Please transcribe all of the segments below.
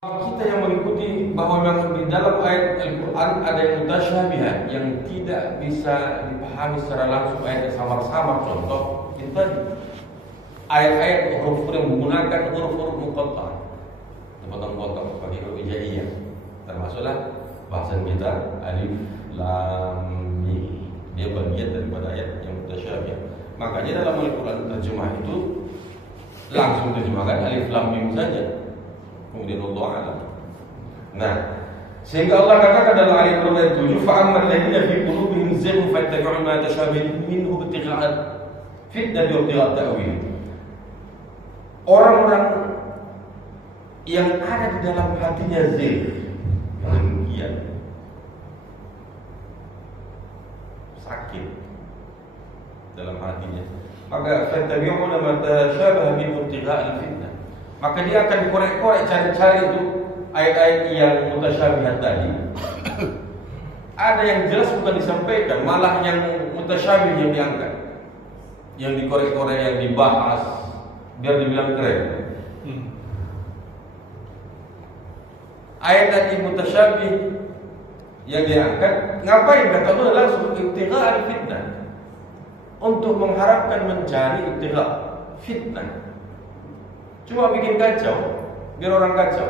Kita yang mengikuti bahwa memang di dalam ayat Al-Quran ada yang mutasyabihat yang tidak bisa dipahami secara langsung ayatnya samar-samar. Contoh kita ayat-ayat huruf yang menggunakan huruf-huruf muqatta'ah, potong-potong sebagai huruf hijaiyah, termasuklah bahasan kita alif lam mim. Dia bagian daripada ayat yang mutasyabihat. Makanya dalam Al-Quran terjemah itu langsung terjemahkan alif lam mim saja. Kemudian Allah alam. Nah, sehingga Allah katakan dalam ayat 7, fa'ammal ladzina fi qulubihim zayghun fattabi'u ma tashabaha minhu ibtigha'a fitnah wa ibtigha'a ta'wil. Orang-orang yang ada di dalam hatinya zayg, kerugian, sakit dalam hatinya, maka fattabi'u ma tashabaha minhu ibtigha'a fitnah. Maka dia akan korek-korek cari-cari itu ayat-ayat yang mutasyabihat tadi. Ada yang jelas bukan disampaikan, malah yang mutasyabih yang diangkat, yang dikorek-korek, yang dibahas biar dibilang keren. Ayat yang mutasyabih yang diangkat, ngapain? Kata Allah langsung ibtigha' fitnah, untuk mengharapkan mencari ibtigha' fitnah. Cuma bikin kacau, biar orang kacau.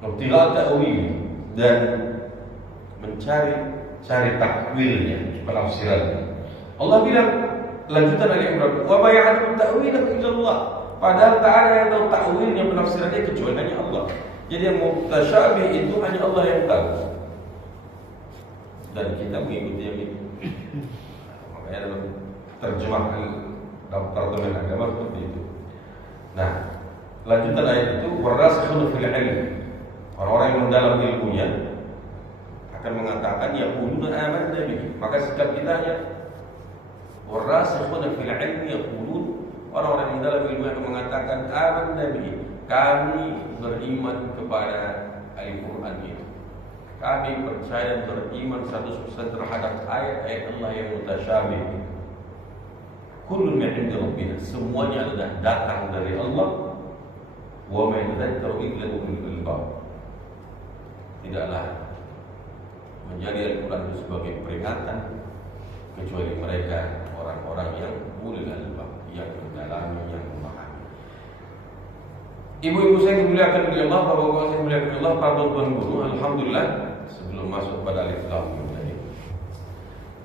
Ibtigha' ta'wil, dan mencari takwilnya, penafsirannya. Allah bilang lanjutan ayat Imran, wa ma ya'lamu ta'wilahu illa Allah. Padahal tak ada yang tahu takwilnya, penafsirannya kecuali hanya Allah. Jadi yang mutasyabih itu hanya Allah yang tahu. Dan kita mengikuti yang itu. Makanya dalam terjemahan Departemen Agama seperti itu. Nah, lanjutan ayat itu warasikhuna fil ilm. Orang-orang yang mendalam ilmunya akan mengatakan yaquluna amanna bihi. Maka sikap kita hanya warasikhuna fil ilm yaqulun, orang-orang yang mendalam ilmu akan mengatakan amanna bihi, kami beriman kepada Al-Qur'an itu. Kami percaya beriman 100% terhadap ayat-ayat Allah yang mutasyabih. Kullun min 'indi rabbina, semuanya adalah datang dari Allah. Wa ma yadhakkaru illa ulul albab. Tidaklah menjadi Al-Quran itu sebagai peringatan kecuali mereka orang-orang yang ulul albab, yang mendalami, yang memahami. Ibu-ibu saya dimuliakan oleh Allah, bapak-bapak saya dimuliakan oleh Allah, para tuan guru, alhamdulillah sebelum masuk pada alif lam mim tadi,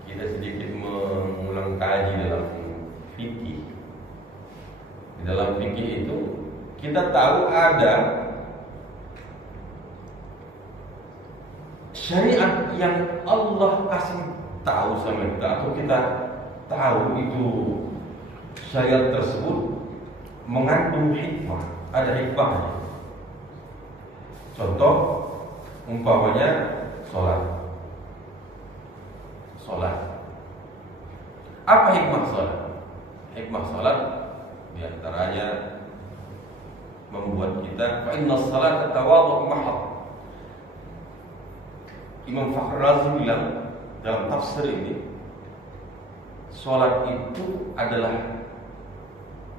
kita sedikit mengulang kaji dalam fikih. Di dalam fikih itu kita tahu ada syariat yang Allah kasih tahu sama kita, atau kita tahu itu syariat tersebut mengandung hikmah, ada hikmahnya. Contoh umpamanya sholat. Apa hikmah sholat? Hikmah salat diantaranya membuat kita fa inna salata tawadhu' mahad. Imam Fakhr Razi bilang dalam tafsir ini, salat itu adalah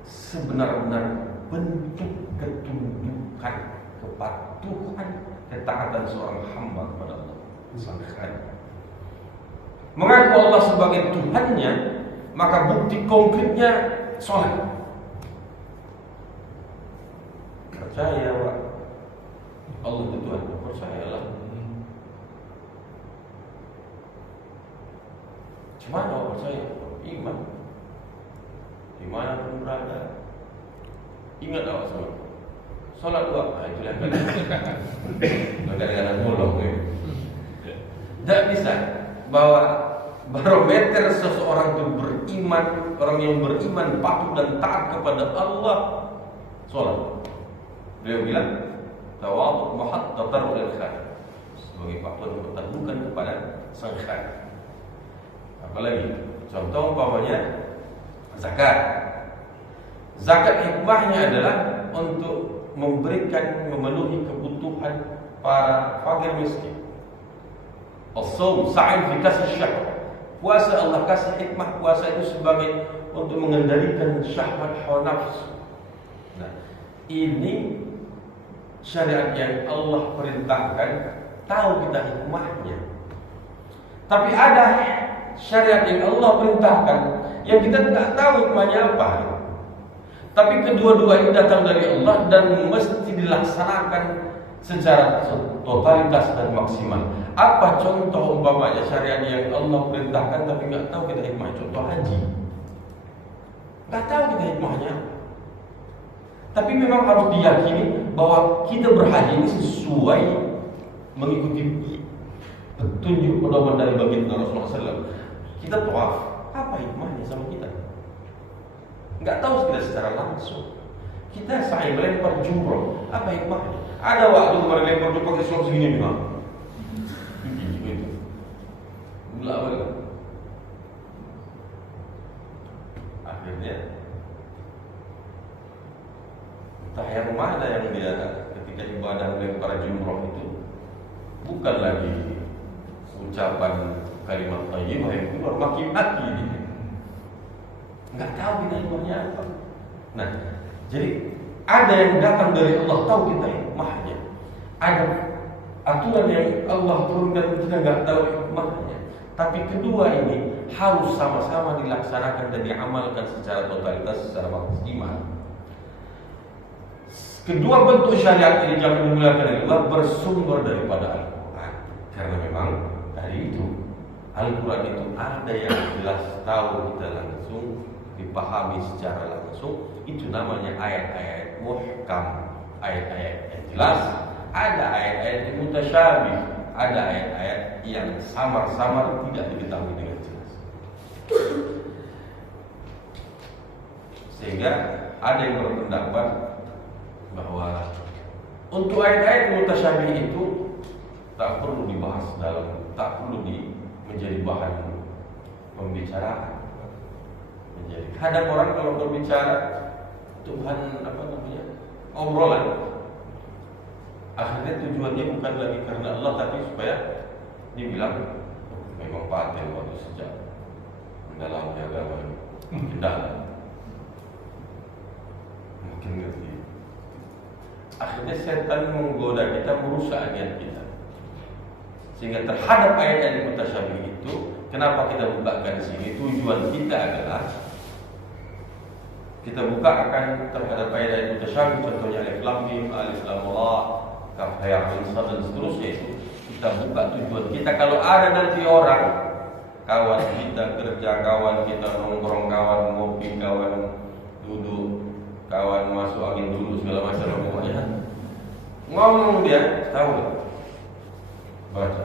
sebenar-benar bentuk ketundukan, kepatuhan, ketaatan seorang hamba kepada Allah. Mengaku Allah sebagai Tuhannya, maka bukti konkretnya sholat. Percaya Pak, Allah itu Tuhan, percayalah. Gimana Allah percaya? Iman. Dimana pun berada, ingat awak sholat. Sholat dua, itu yang kadang-kadang bolong. Tidak bisa bahwa barometer seseorang itu beriman, orang yang beriman patuh dan taat kepada Allah, sholat. Beliau bilang tawadhu mahad tatarru lil khair, sebagai patuh dan bertandukan kepada sang khair. Apalagi contoh umpamanya zakat. Zakat hikmahnya adalah untuk memberikan, memenuhi kebutuhan para fakir miskin. As-shaum sa'in fi kasr syahwat. Puasa Allah kasih hikmah puasa itu sebagai untuk mengendalikan syahwat hawa nafsu. Nah, ini syariat yang Allah perintahkan, tahu kita hikmahnya. Tapi ada syariat yang Allah perintahkan yang kita tidak tahu hikmahnya apa. Tapi kedua-dua ini datang dari Allah dan mesti dilaksanakan secara totalitas dan maksimal. Apa contoh umpamanya syariat yang Allah perintahkan tapi nggak tahu kita hikmahnya? Contoh haji, nggak tahu kita hikmahnya. Tapi memang harus diyakini bahwa kita berhaji ini sesuai mengikuti petunjuk pedoman dari baginda Rasulullah SAW. Kita tawaf, apa hikmahnya sama kita? Nggak tahu kita secara langsung. Kita sa'i melempar jumroh, apa hikmahnya? Ada waktu kemarin lempar jumroh pakai slot segini memang. Itu. Belak balik. Akhirnya entah yang mana yang dia ketika ibadah melempar jumroh itu bukan lagi ucapan kalimat thayyibah yang keluar maki-maki dia. Enggak tahu kita hikmahnya apa. Nah, jadi ada yang datang dari Allah, tahu kita hikmahnya. Ada aturan yang Allah turunkan kita enggak tahu hikmahnya. Tapi kedua ini harus sama-sama dilaksanakan dan diamalkan secara totalitas, secara maksimal. Kedua bentuk syariat ini yang dimuliakan Allah bersumber daripada Al-Quran. Karena memang dari itu Al-Quran itu ada yang jelas tahu kita langsung, dipahami secara langsung. Itu namanya ayat-ayat muhkam, ayat-ayat yang jelas. Ada ayat-ayat yang mutasyabih, ada ayat-ayat yang samar-samar tidak diketahui dengan jelas. Sehingga ada yang berpendapat bahwa untuk ayat-ayat mutasyabih itu tak perlu dibahas tak perlu menjadi bahan pembicaraan. Kadang orang kalau berbicara Tuhan obrolan, akhirnya tujuannya bukan lagi karena Allah, tapi supaya dibilang memang paten waktu sejak dalamnya agama makin dalam, makin ngerti. Akhirnya setan menggoda kita, merusak niat kita. Sehingga terhadap ayat-ayat mutasyabih itu, kenapa kita bukakan di sini? Tujuan kita adalah kita buka akan terhadap ayat-ayat mutasyabih, contohnya alif lam mim, alif lam ra, kaf ha ya ain sad dan seterusnya. Itu kita buka tujuan kita. Kalau ada nanti orang, kawan kita kerja, kawan kita nongkrong, kawan ngopi, kawan duduk, kawan masuk angin dulu segala macam pokoknya, ngomong dia tahu tak? Baca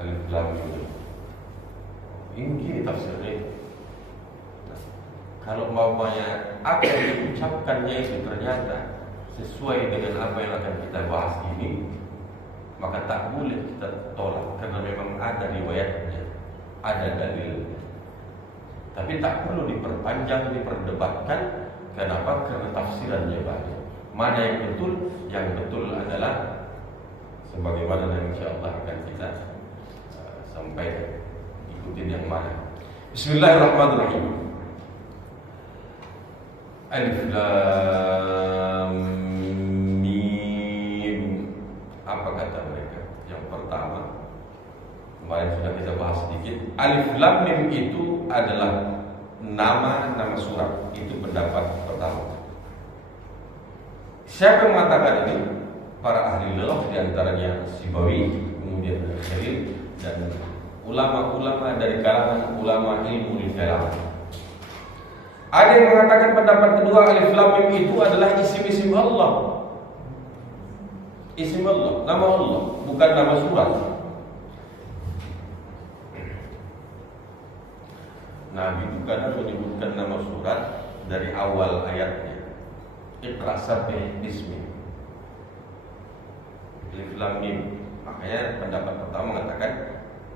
alif lam mim. Ini tafsirnya. Kalau umpamanya apa yang diucapkannya itu ternyata sesuai dengan apa yang akan kita bahas ini, maka tak boleh kita tolak karena memang ada riwayatnya, ada dalilnya. Tapi tak perlu diperpanjang, diperdebatkan. Kenapa? Karena tafsirannya banyak. Mana yang betul? Yang betul adalah sebagaimana yang insyaallah akan kita sampaikan. Ikutin yang mana. Bismillahirrahmanirrahim. Alif lam mim. Apa kata mereka? Yang pertama, kemarin sudah kita bahas sedikit. Alif lam mim itu adalah nama surat. Itu pendapat pertama. Siapa yang mengatakan ini? Para ahli lughah, di antaranya Sibawi, kemudian Khalil, dan ulama-ulama dari kalangan ulama ilmu kalam. Ada yang mengatakan pendapat kedua, alif lam mim itu adalah isim-isim Allah. Isim Allah, nama Allah, bukan nama surat. Nabi bukan menyebutkan nama surat dari awal ayatnya. Iqra sabbih bismi. Alif lam mim. Makanya pendapat pertama mengatakan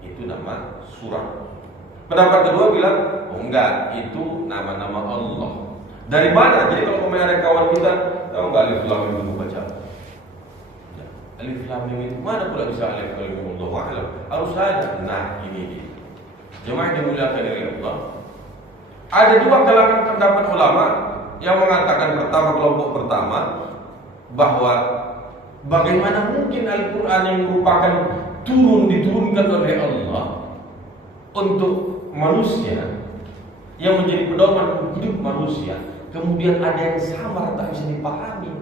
itu nama surat. Pendapat kedua bilang, oh enggak, itu nama-nama Allah. Dari mana? Jadi kalau ada kawan kita, tahu enggak alif lam mim itu baca? Ya. Alif lam mim itu mana pula bisa alif lam mim Allahu a'lam. Harus ada. Nah, ini dia. Jemaah dimuliakan oleh Allah. Ada dua kalangan pendapat ulama yang mengatakan pertama, kelompok pertama, bahwa Bagaimana mungkin Al-Quran yang merupakan diturunkan oleh Allah untuk manusia, yang menjadi pedoman hidup manusia, kemudian ada yang samar, tak bisa dipahami.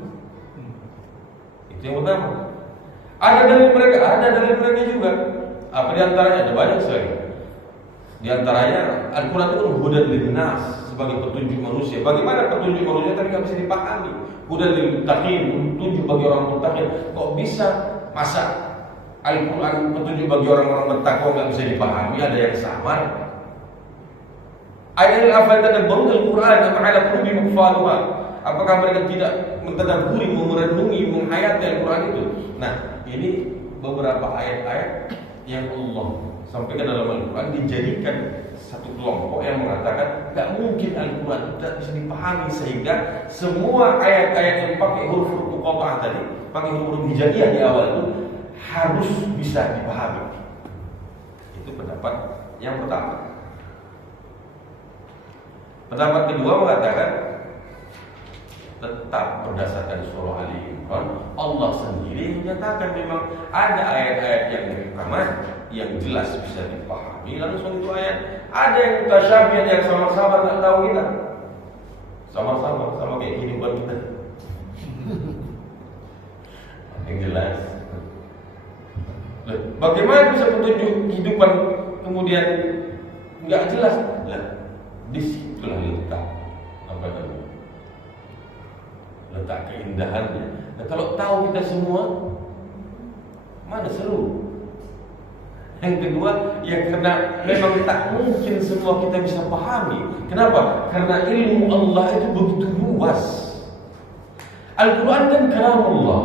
Itu yang pertama. Ada dari mereka juga. Apa di antaranya? Ada banyak sekali. Di antaranya Al-Quran itu hudan linnas, sebagai petunjuk manusia. Bagaimana petunjuk manusia tapi nggak bisa dipahami? Hudan lil muttaqin, petunjuk bagi orang muttaqin. Kok bisa masa Al-Quran petunjuk bagi orang-orang bertakwa nggak bisa dipahami? Ada yang samar. Ayat al-afadadabbarun al-Quran am ala qulubi muqfaluha. Apakah mereka tidak mentadabburi, merenungi, menghayati Al-Quran itu? Nah, ini beberapa ayat-ayat yang Allah sampaikan dalam Al-Quran dijadikan satu kelompok yang mengatakan gak mungkin Al-Quran tidak bisa dipahami, sehingga semua ayat-ayat yang pakai huruf muqatta'ah tadi, pakai huruf hijaiyah di awal itu harus bisa dipahami. Itu pendapat yang pertama. Pendapat kedua mengatakan tetap berdasarkan surah Ali Imran, Allah sendiri menyatakan memang ada ayat-ayat yang muhkamat yang jelas bisa dipahami, langsung itu ayat. Ada yang mutasyabihat yang sama-sama tak tahu kita, sama kayak kehidupan kita yang jelas. Bagaimana bisa petunjuk kehidupan kemudian nggak jelas? Lah, disitulah letak keindahannya. Nah, kalau tahu kita semua, mana seru? Yang kedua, ya karena memang tak mungkin semua kita bisa pahami. Kenapa? Karena ilmu Allah itu begitu luas. Al-Quran kan kalam Allah.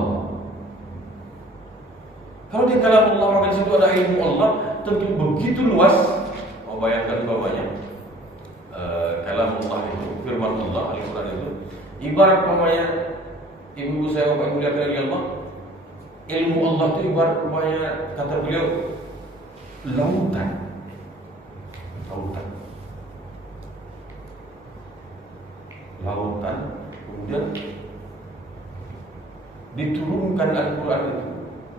Kalau di kalam Allah maka di situ ada ilmu Allah, tentu begitu luas. Oh, bayangkan bawahnya. Kalam Allah itu, firman Allah, Al-Quran itu ibarat umpamanya, ibu saya bapak ibu lihat Allah, ilmu Allah itu ibarat umpamanya, kata beliau, lautan. Kemudian diturunkan Al-Quran itu,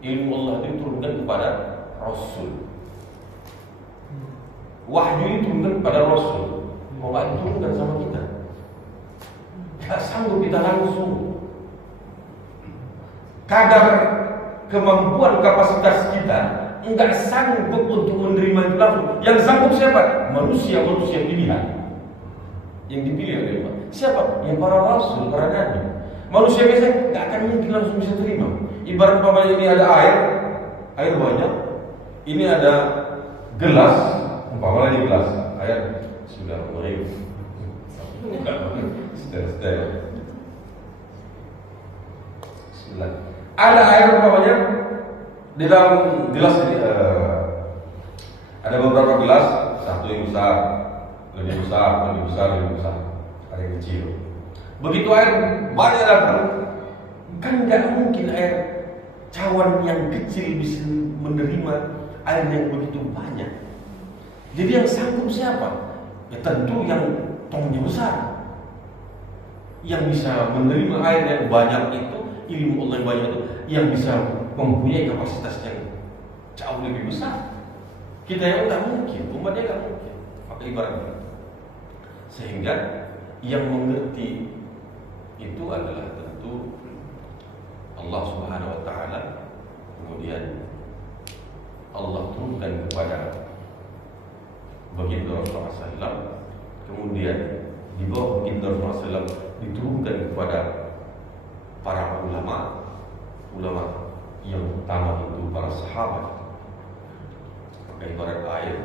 ilmu Allah itu diturunkan kepada Rasul. Wahyu itu diturunkan kepada Rasul. Mau diturunkan sama kita, gak sanggup kita langsung. Kadar kemampuan kapasitas kita enggak sanggup untuk menerima itu langsung. Yang sanggup siapa? Manusia pilihan yang dipilih oleh Allah. Siapa? Ya para rasul, para nabi. Manusia biasa enggak akan mungkin langsung bisa terima. Ibarat umpamanya ini ada air banyak, ini ada gelas, umpamanya di gelas air sudah mulai Bismillah. Ada air umpamanya di dalam gelas ini, ada beberapa gelas, satu yang besar, lebih besar, ada yang kecil. Begitu air banyak datang, kan tidak mungkin air cawan yang kecil bisa menerima air yang begitu banyak. Jadi yang sanggup siapa? Ya tentu yang tongnya besar, yang bisa menerima air yang banyak itu, ilmu Allah yang banyak itu, yang bisa mempunyai kapasitas yang jauh lebih besar. Kita yang tidak mungkin, umatnya tidak mungkin. Maka ibaratnya, sehingga yang mengerti itu adalah tentu Allah Subhanahu Wa Taala. Kemudian Allah turunkan kepada baginda Rasulullah SAW, kemudian di bawah baginda Rasulullah SAW diturunkan kepada para ulama yang utama itu para sahabat. Maka ibarat air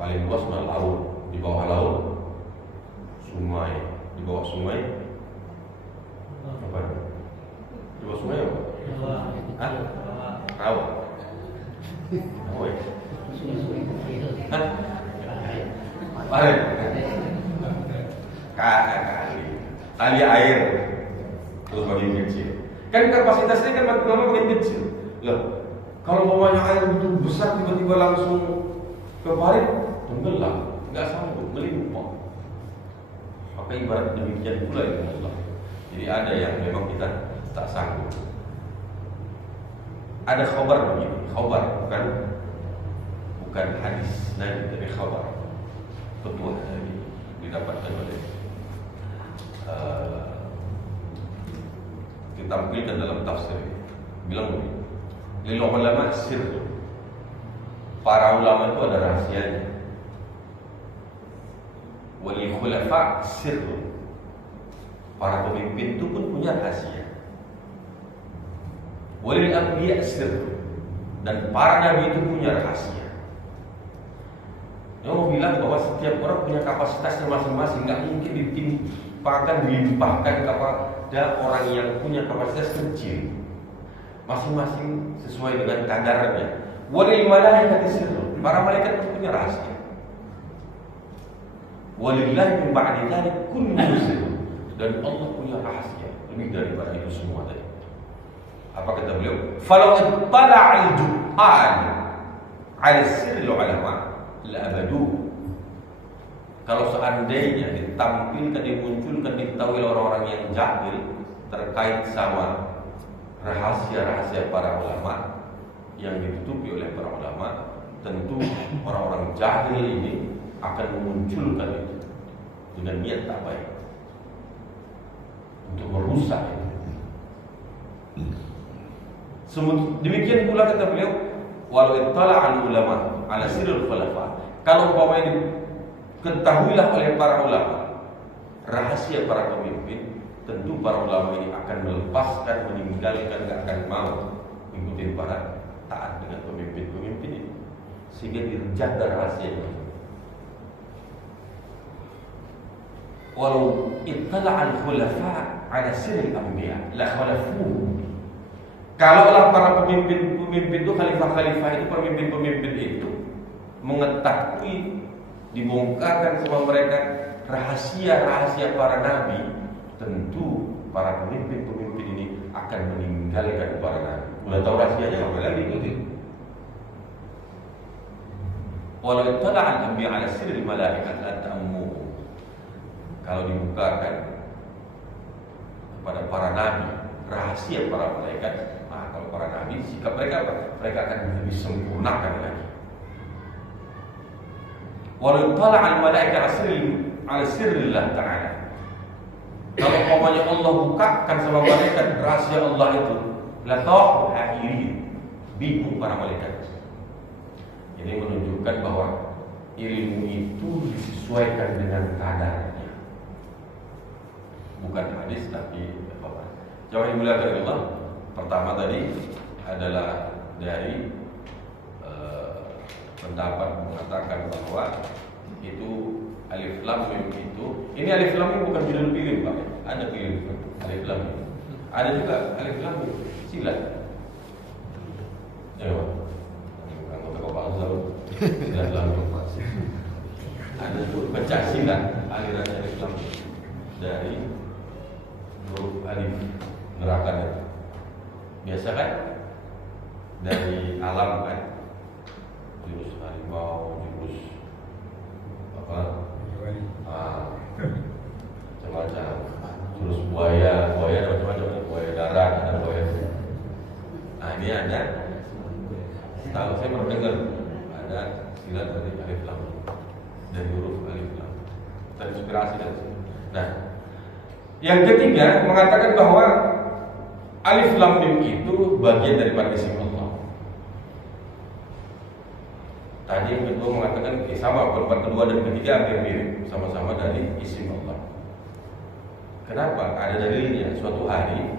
paling luas adalah laut, di bawah laut sungai, di bawah sungai apa? Di bawah sungai apa? Rawa. Oh ya. Tali air terus makin kecil. Kan kapasitasnya kan lama makin kecil. Loh, kalau bawahnya air begitu besar tiba-tiba langsung ke parit, tenggelam, nggak sanggup melimpah. Maka ibarat demikian pula itu Allah. Jadi ada yang memang kita tak sanggup. Ada khabar begini, khabar bukan hadis Nabi, tapi khabar petuah Nabi didapatkan oleh ditampilkan dalam tafsir. Bilang begini, lil ulama sir, para ulama itu ada rahasianya. Walil khulafa sir, para pemimpin itu pun punya rahasia. Walil anbiya sir, dan para nabi itu punya rahasia. Dia mau bilang bahwa setiap orang punya kapasitasnya masing-masing, nggak mungkin dilimpahkan kepada orang yang punya kapasitas kecil. Masing-masing sesuai dengan kadarnya. Walil malaikati sir, para malaikat itu punya rahasia. Walillahi min ba'di dzalik kullu sir, dan Allah punya rahasia lebih daripada itu semua tadi. Apa kata beliau? Falau ittala'a al-juhal 'ala sirril ulama la abadu. Kalau seandainya ditampilkan, dimunculkan, diketahui orang-orang yang jahil terkait sama rahasia-rahasia para ulama yang ditutupi oleh para ulama, tentu orang-orang jahil ini akan memunculkan itu dengan niat tak baik untuk merusak itu. Demikian pula kata beliau, walau ittala'a al-ulama 'ala sirril khulafa, kalau umpamanya diketahuilah oleh para ulama rahasia para pemimpin, tentu para ulama ini akan melepaskan, meninggalkan, tidak akan mau mengikuti para taat dengan pemimpin-pemimpin ini, sehingga dijaga rahasia itu. Walau ittala'a al-khulafa 'ala sirril anbiya la khalafu. Kalaulah para pemimpin itu, khalifah-khalifah itu, pemimpin-pemimpin itu mengetahui, dibongkarkan sama mereka rahasia-rahasia para nabi, tentu para pemimpin-pemimpin ini akan meninggalkan para nabi. Udah tahu rahasianya, ngapain diikuti? Walau ittala'a al-anbiya 'ala sirril malaikat la ta'ammu. Kalau dibukakan kepada para nabi rahasia para malaikat, kalau para nabi sikap mereka apa? Mereka akan lebih sempurnakan lagi. Walau ittala'a al-malaika 'ala sirrillah ta'ala. Kalau umpamanya Allah bukakan sama malaikat rahasia Allah itu, la ta'u akhiri, bingung para malaikat. Ini menunjukkan bahwa ilmu itu disesuaikan dengan kadarnya. Bukan hadis tapi apa? Jawab yang mulia dari Allah. Pertama tadi adalah dari pendapat mengatakan bahwa itu alif lam mim itu. Ini alif lam mim bukan judul film, Pak. Ada film alif lam mim. Ada juga alif lam mim silat. Ya, Pak. Anggota Kopasel silat lam mim. Ada juga pecah silat aliran alif lam mim dari huruf alif neraka itu. Biasa kan dari alam kan, jurus harimau, jurus apa, macam-macam, jurus buaya ada macam-macam, buaya darat, ada buaya. Nah ini ada, tahu saya pernah dengar ada silat dari alif lam, dari huruf alif lam, terinspirasi dari sini. Nah, yang ketiga mengatakan bahwa alif lam mim itu bagian daripada isim Allah. Tadi yang kedua mengatakan sama, pendapat kedua dan ketiga hampir mirip, sama-sama dari isim Allah. Kenapa? Ada dalilnya. Suatu hari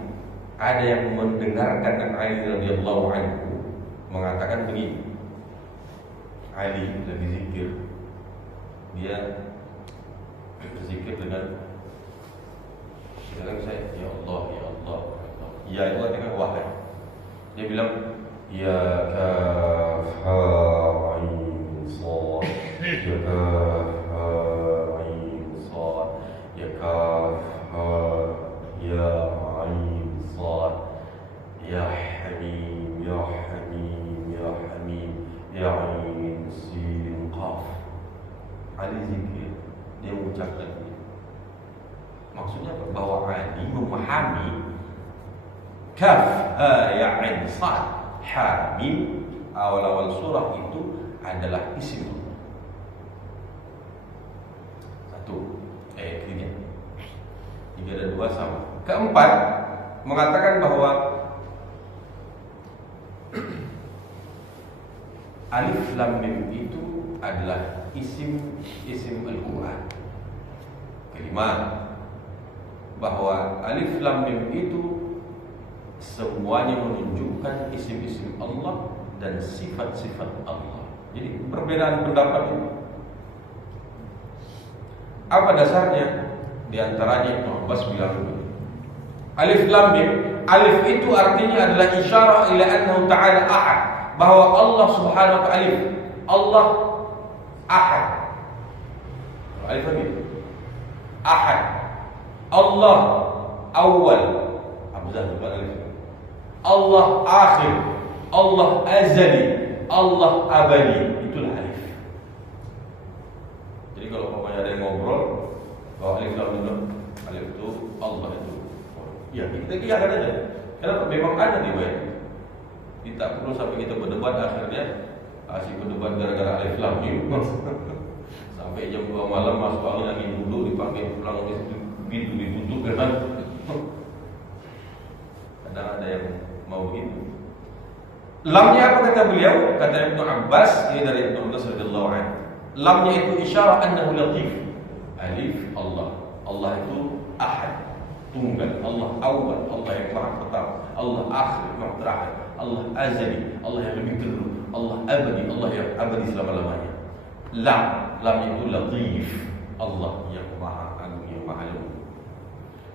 ada yang mendengarkan Ali radhiyallahu anhu mengatakan begini. Ali lagi zikir, dia berzikir dengan saya, ya Allah, ya Allah. Ya itu artinya wahai. Dia bilang ya kaf ha ain sad, ya kaf ha ain sad, ya kaf ha ya ain sad, ya hamim ya hamim ya hamim ya ain sin qaf. Ali zikir, dia mengucapkan ini. Maksudnya apa? Bahwa Ali memahami Kaf ha ya ain sad ha mim, awal-awal surah itu adalah isim Allah. Satu, ketiga. Tiga dan dua sama. Keempat, mengatakan bahwa alif lam mim itu adalah isim Al-Quran. Kelima, bahwa alif lam mim itu semuanya menunjukkan isim-isim Allah dan sifat-sifat Allah. Jadi perbedaan pendapat ini. Apa dasarnya? Di antaranya Ibnu Abbas bilang begini. Alif lam mim, alif itu artinya adalah isyarah ila annahu ta'ala ahad, bahwa Allah Subhanahu wa ta'ala Allah ahad. Alif lam mim ahad. Allah awal. Abzal bukan alif. Allah akhir. Allah azali. Allah abadi. Itulah alif. Jadi kalau pokoknya ada yang ngobrol bahwa alif lam mim, alif itu Allah itu. Ya, kita iyakan aja. Karena memang ada di bawah. Tidak perlu sampai kita berdebat akhirnya asyik berdebat gara-gara alif lam mim. Sampai jam 2 malam masuk angin dulu dipanggil pulang begitu dibutuh kan. Kadang ada yang mau begitu. Lamnya apa kata beliau? Kata Ibnu Abbas, ini dari Ibnu Abbas radhiyallahu anhu. Lamnya itu isyarah annahu latif. Alif Allah. Allah itu ahad, tunggal. Allah awal, Allah yang maha pertama. Allah akhir, maha terakhir. Allah azali, Allah yang lebih dulu. Allah abadi, Allah yang abadi selama-lamanya. Lam itu latif. Allah yang maha agung, yang maha lembut.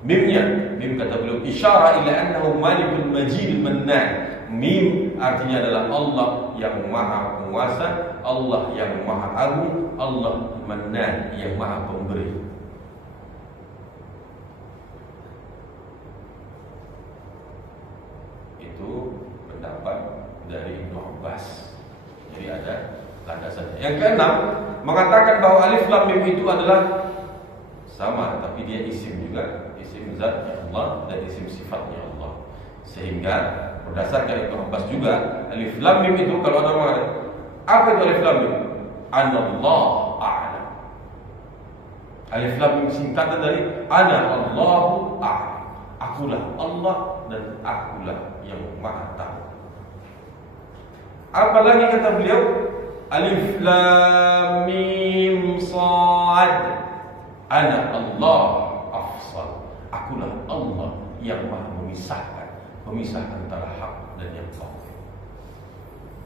Mim kata beliau isyarah ila annahu malikul majidul mannan. Mim artinya adalah Allah yang maha penguasa, Allah yang maha agung, Allah mannan yang maha pemberi. Itu pendapat dari Ibnu Abbas. Jadi ada landasannya. Yang keenam, mengatakan bahwa alif lam mim itu adalah sama, tapi dia isim juga, isim zatnya Allah dan isim sifatnya Allah. Sehingga berdasarkan Ibnu Abbas juga, alif lam mim itu kalau ada orang, apa itu alif lam mim? Anallah a'lam. Alif lam mim singkatan dari ana Allahu a'lam. Akulah Allah dan akulah yang maha tahu. Apalagi kata beliau, alif lam mim sad. Ana Allah afsal. Akulah Allah yang maha memisah antara hak dan yang batil.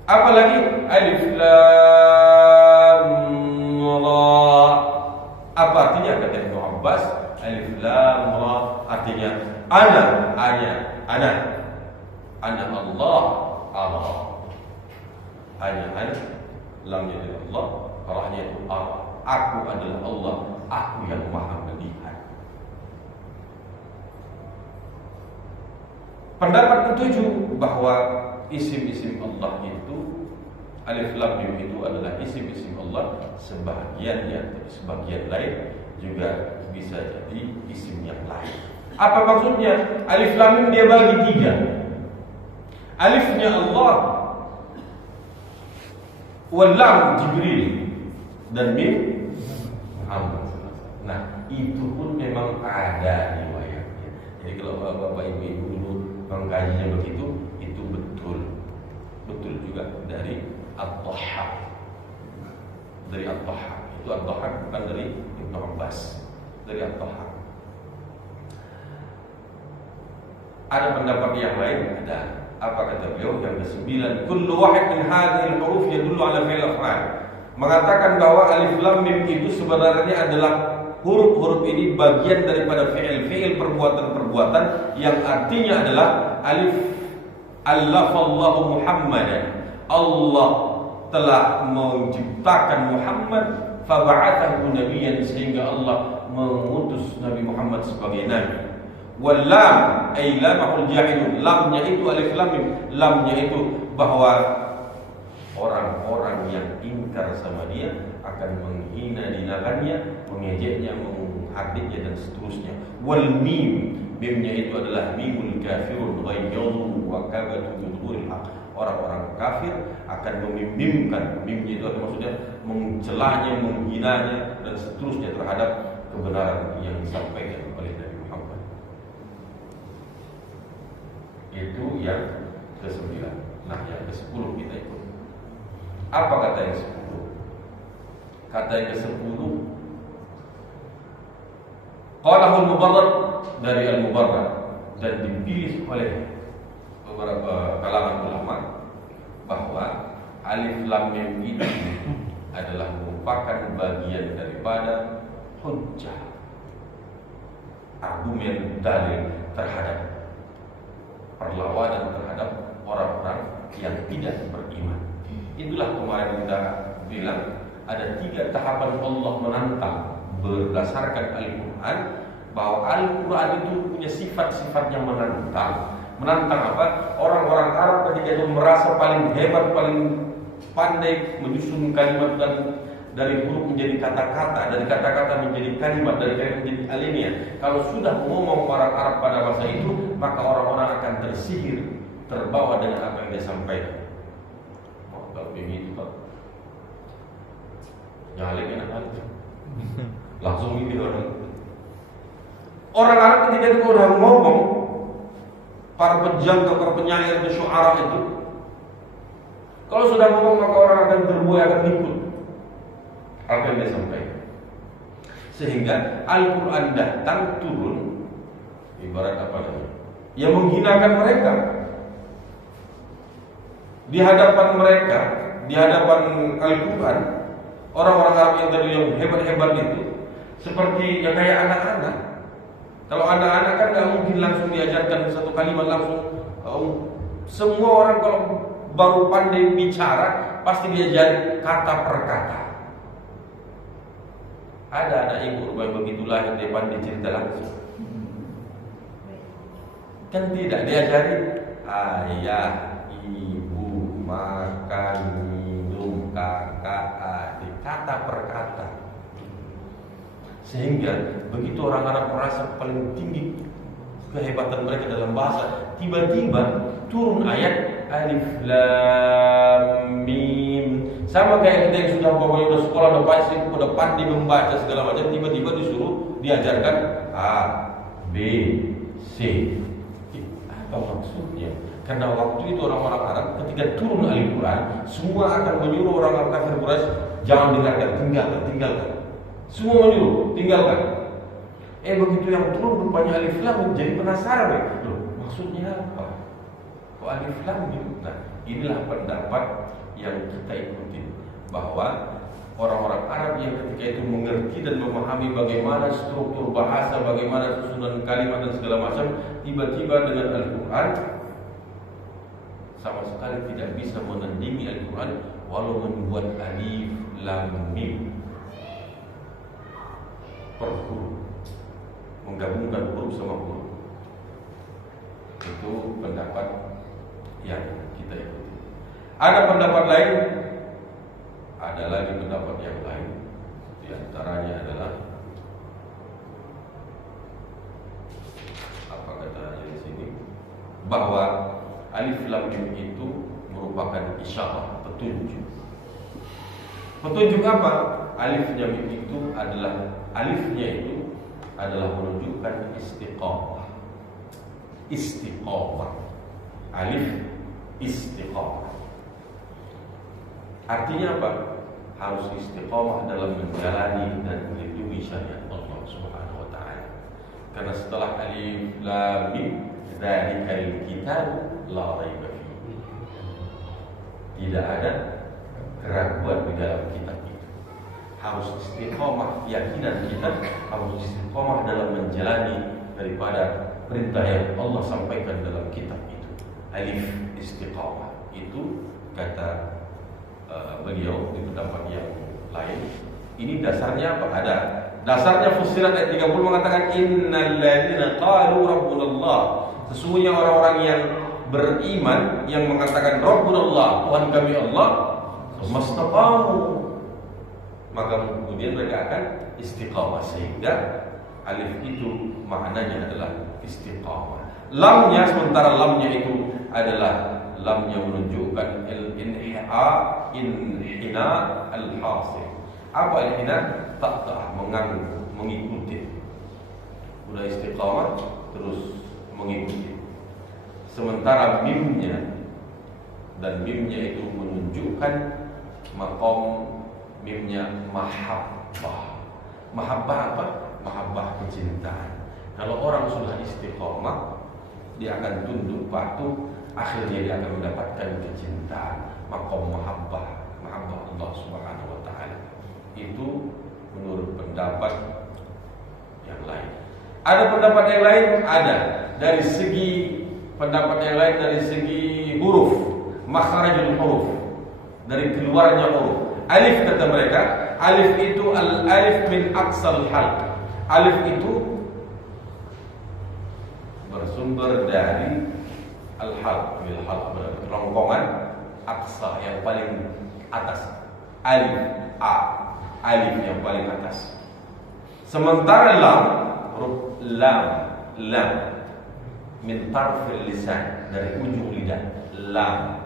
Apalagi alif lam ra. Apa artinya kata Ibnu Abbas? Alif lam ra artinya ana Allah Allah. Ana lamnya dari Allah, rahnya itu Allah. Aku adalah Allah, aku yang maha melihat. Pendapat ketujuh bahwa isim-isim Allah itu alif lam mim itu adalah isim-isim Allah sebagiannya, tapi sebagian lain juga bisa jadi isim yang lain. Apa maksudnya? Alif lam mim dia bagi tiga. Alifnya Allah, wal lam Jibril, dan mim Muhammad. Nah, itu pun memang ada riwayatnya. Jadi kalau bapak ibu dulu mengkajinya begitu, itu betul juga dari At-Tahaq. Dari At-Tahaq. Itu At-Tahaq bukan dari Ibnu Abbas. Dari At-Tahaq. Ada pendapat yang lain? Ada. Apa kata beliau? Yang ke-9, kullu wahid min hadhihi al-huruf yadullu ala fi'l af'al. Mengatakan bahwa alif lam mim itu sebenarnya adalah huruf-huruf ini bagian daripada fi'il perbuatan-perbuatan yang artinya adalah alif allafallahu Muhammadan. Allah telah menciptakan Muhammad, faba'athahu nabiyyan, sehingga Allah mengutus Nabi Muhammad sebagai nabi. Wal lam ay lamul jahilun. Lamnya itu alif lam mim. Lamnya itu bahwa orang-orang yang ingkar sama dia akan menghina dinakannya, mengejeknya, menghardiknya dan seterusnya. Wal mim Mimnya itu adalah mimul kafirun ghayyadu wa kabatu bidhuril haq. Orang-orang kafir akan memimimkan, mimnya itu maksudnya mencelanya, menghinanya dan seterusnya terhadap kebenaran yang disampaikan oleh Nabi Muhammad. Itu yang ke-9. Nah, yang ke-10 kita ikut. Apa kata yang 10? Kata yang ke-10, qalahul Mubarrad, dari Al-Mubarrad, dan dipilih oleh beberapa kalangan ulama bahwa alif lam mim itu adalah merupakan bagian daripada hujjah, argumen dalil terhadap perlawanan terhadap orang-orang yang tidak beriman. Itulah kemarin kita bilang ada 3 tahapan Allah menantang berdasarkan Al-Quran, bahwa Al-Quran itu punya sifat-sifat yang menantang. Menantang apa? Orang-orang Arab ketika itu merasa paling hebat, paling pandai menyusun kalimat dan dari huruf menjadi kata-kata, dari kata-kata menjadi kalimat, dari kalimat menjadi alinea. Kalau sudah ngomong orang Arab pada masa itu, maka orang-orang akan tersihir, terbawa dengan apa yang dia sampaikan. Oh, kalau begitu Pak, nyalik enak-enak, langsung ini orang Arab ketika itu udah ngomong, para penjaga, para penyair, syu'ara itu, kalau sudah ngomong maka orang akan terbuai, akan ikut apa yang dia sampaikan. Sehingga Al-Quran datang turun ibarat apa namanya, yang menghinakan mereka di hadapan mereka, di hadapan Al-Quran. Orang-orang Arab yang tadi yang hebat-hebat itu seperti yang kayak anak-anak. Kalau anak-anak kan nggak mungkin langsung diajarkan satu kalimat langsung. Semua orang kalau baru pandai bicara pasti diajari kata per kata. Ada anak ibu begitulah dia pandai cerita langsung. Kan tidak diajari ayah, ibu, makan, minum, kakak, adik, kata per kata. Sehingga begitu orang Arab merasa paling tinggi kehebatan mereka dalam bahasa, tiba-tiba turun ayat alif lam mim. Sama kayak kita yang sudah pokoknya udah sekolah, udah pandai membaca segala macam, tiba-tiba disuruh diajarkan A, B, C. Apa maksudnya? Karena waktu itu orang-orang Arab ketika turun Al-Quran, semua akan menyuruh orang kafir Quraisy jangan dengarkan, tinggalkan. Semua menyuruh, tinggalkan. Begitu yang turun rupanya alif lam, jadi penasaran. Loh, maksudnya apa? Kok alif lam gitu? Nah, inilah pendapat yang kita ikuti, bahwa orang-orang Arab yang ketika itu mengerti dan memahami bagaimana struktur bahasa, bagaimana susunan kalimat dan segala macam, tiba-tiba dengan Al-Quran sama sekali tidak bisa menandingi Al-Quran walau membuat alif lam mim per huruf, menggabungkan huruf sama huruf. Itu pendapat yang kita ikuti. Ada pendapat lain, ada lagi pendapat yang lain. Di antaranya adalah apa katanya di sini, bahwa alif lam mim itu merupakan isyarat, petunjuk. Petunjuk apa? Alifnya itu adalah menunjukkan istiqamah. Istiqamah. Alif istiqamah. Artinya apa? Harus istiqamah dalam menjalani dan melindungi syariat Allah Subhanahu wa taala. Karena setelah alif lam mim, dzalikal kitab la raiba fihi. Tidak ada keraguan di dalam kitab itu. Harus istiqamah, keyakinan kita harus istiqamah dalam menjalani daripada perintah yang Allah sampaikan dalam kitab itu. Alif istiqamah itu kata beliau di pendapat yang lain. Ini dasarnya apa? Ada dasarnya Fussilat ayat 30 mengatakan innal ladzina qalu rabbunallah. Sesungguhnya orang-orang yang beriman yang mengatakan rabbunallah, Tuhan kami Allah, mastaqamu, maka kemudian mereka akan istiqamah. Sehingga Alif itu maknanya adalah istiqamah. Lamnya, sementara lamnya itu adalah lamnya menunjukkan inhina al-hasil. Apa inhina? Ta'tah, mengganggu, mengikuti. Udah istiqamah terus mengikuti. Sementara mimnya, dan mimnya itu menunjukkan maqam mimnya mahabbah. Mahabbah apa? Mahabbah kecintaan. Kalau orang sudah istiqamah, dia akan tunduk patuh, akhirnya dia akan mendapatkan kecintaan, maqam mahabbah, mahabbah Allah Subhanahu wa taala. Itu menurut pendapat yang lain. Ada pendapat yang lain, ada dari segi pendapat yang lain dari segi huruf, makharajul huruf, dari keluarnya huruf. Alif kata mereka, alif itu al-alif min aqsal halq. Alif itu bersumber dari al-halq, berarti kerongkongan aqsa yang paling atas. Alif, a, alif yang paling atas. Sementara lam, huruf lam, lam min tarfil lisan, dari ujung lidah, lam.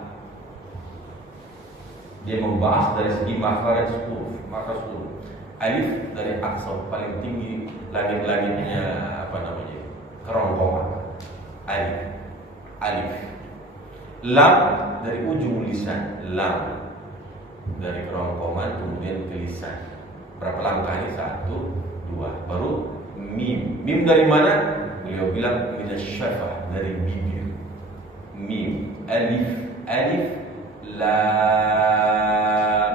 Dia membahas dari segi makhraj huruf, makhraj huruf. Alif dari aqsa paling tinggi langit-langitnya kerongkongan. Alif, alif. Lam dari ujung lisan, lam dari kerongkongan kemudian ke lisan. Berapa langkah ini? 1, 2. Baru mim. Mim dari mana? Beliau bilang minasyafah, dari bibir. Mim, alif, alif, lam,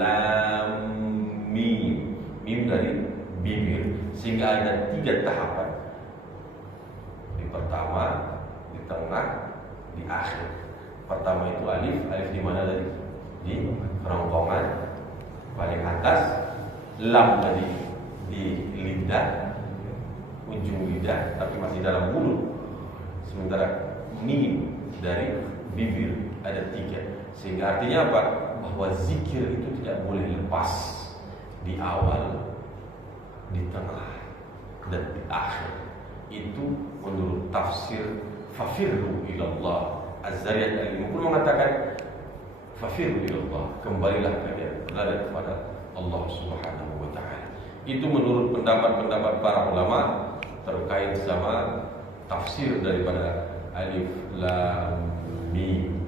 lam, mim. Mim dari bibir. Sehingga ada 3 tahapan. Di pertama, di tengah, di akhir. Pertama itu alif. Alif di mana tadi? Di kerongkongan paling atas. Lam tadi di lidah, ujung lidah, tapi masih dalam mulut. Sementara mim dari bibir, ada 3. Sehingga artinya apa? Bahwa zikir itu tidak boleh lepas di awal, di tengah, dan di akhir. Itu menurut tafsir fafirru ilallah. Az-Zariyat al-Ilmu pun mengatakan fafirru ilallah, kembalilah kepada Allah Subhanahu wa ta'ala. Itu menurut pendapat-pendapat para ulama terkait sama tafsir daripada alif lam mim.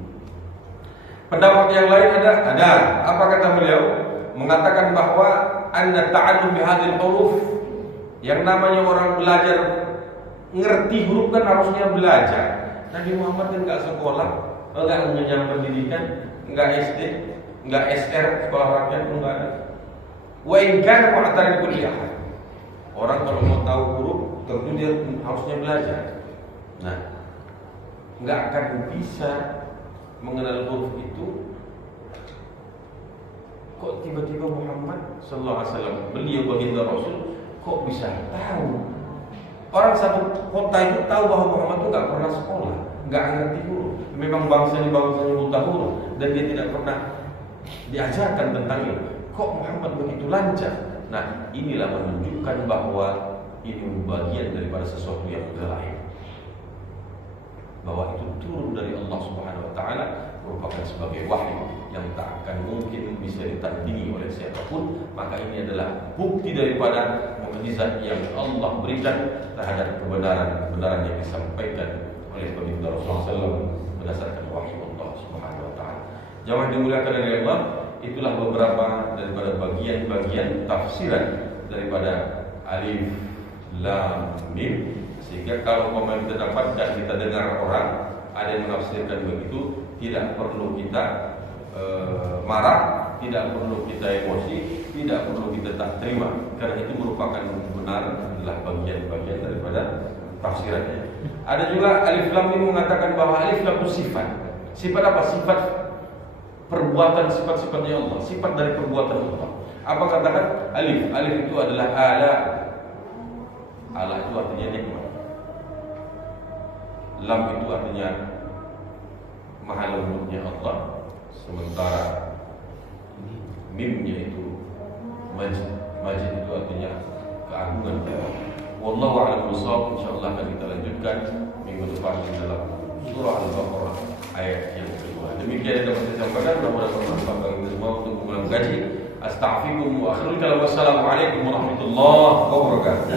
Pendapat yang lain ada. Apa kata beliau? Mengatakan bahwa anna ta'allum bihadhil huruf, yang namanya orang belajar ngerti huruf kan harusnya belajar. Nabi Muhammad kan enggak sekolah, enggak mengenyam pendidikan, enggak SD, enggak SR, sekolah rakyat pun enggak ada. Wa in kana mu'tarin kulli ahad. Orang kalau mau tahu huruf tentu dia harusnya belajar. Nah, enggak akan bisa mengenal huruf itu. Kok tiba-tiba Muhammad sallallahu alaihi wasallam, beliau baginda Rasul, kok bisa tahu? Orang satu kota itu tahu bahwa Muhammad itu enggak pernah sekolah, enggak ngerti huruf. Memang bangsanya buta huruf dan dia tidak pernah diajarkan tentang itu. Kok Muhammad begitu lancar? Nah, inilah menunjukkan bahwa ini bagian daripada sesuatu yang gaib, bahwa itu turun dari Allah Subhanahu wa taala, merupakan sebagai wahyu yang tak akan mungkin bisa ditandingi oleh siapapun. Maka ini adalah bukti daripada mukjizat yang Allah berikan terhadap kebenaran yang disampaikan oleh baginda Rasulullah SAW berdasarkan wahyu Allah Subhanahu wa taala. Jamaah dimuliakan oleh Allah, itulah beberapa daripada bagian-bagian tafsiran daripada alif lam mim. Sehingga kalau kita dapatkan, kita dengar orang ada yang menafsirkan begitu, tidak perlu kita marah, tidak perlu kita emosi, tidak perlu kita tak terima, karena itu merupakan benar, adalah bagian-bagian daripada tafsirannya. Ada juga alif lam mim mengatakan bahwa alif lam itu sifat. Sifat apa? Sifat perbuatan, sifat-sifatnya Allah, sifat dari perbuatan Allah. Apa katakan alif? Alif itu adalah ala. Ala itu artinya nikmat. Lam itu artinya maha lembutnya Allah. Sementara mimnya itu majid. Majid itu artinya keagungan. Wallahu a'lam bishawab. Insyaallah akan kita lanjutkan minggu depan dalam surah Al-Baqarah ayat yang kedua. Demikian yang dapat saya sampaikan. Mudah-mudahan bermanfaat bagi kita semua untuk mengulang kaji. Astaghfirukum wa akhirul kalam. Wassalamualaikum warahmatullahi wabarakatuh.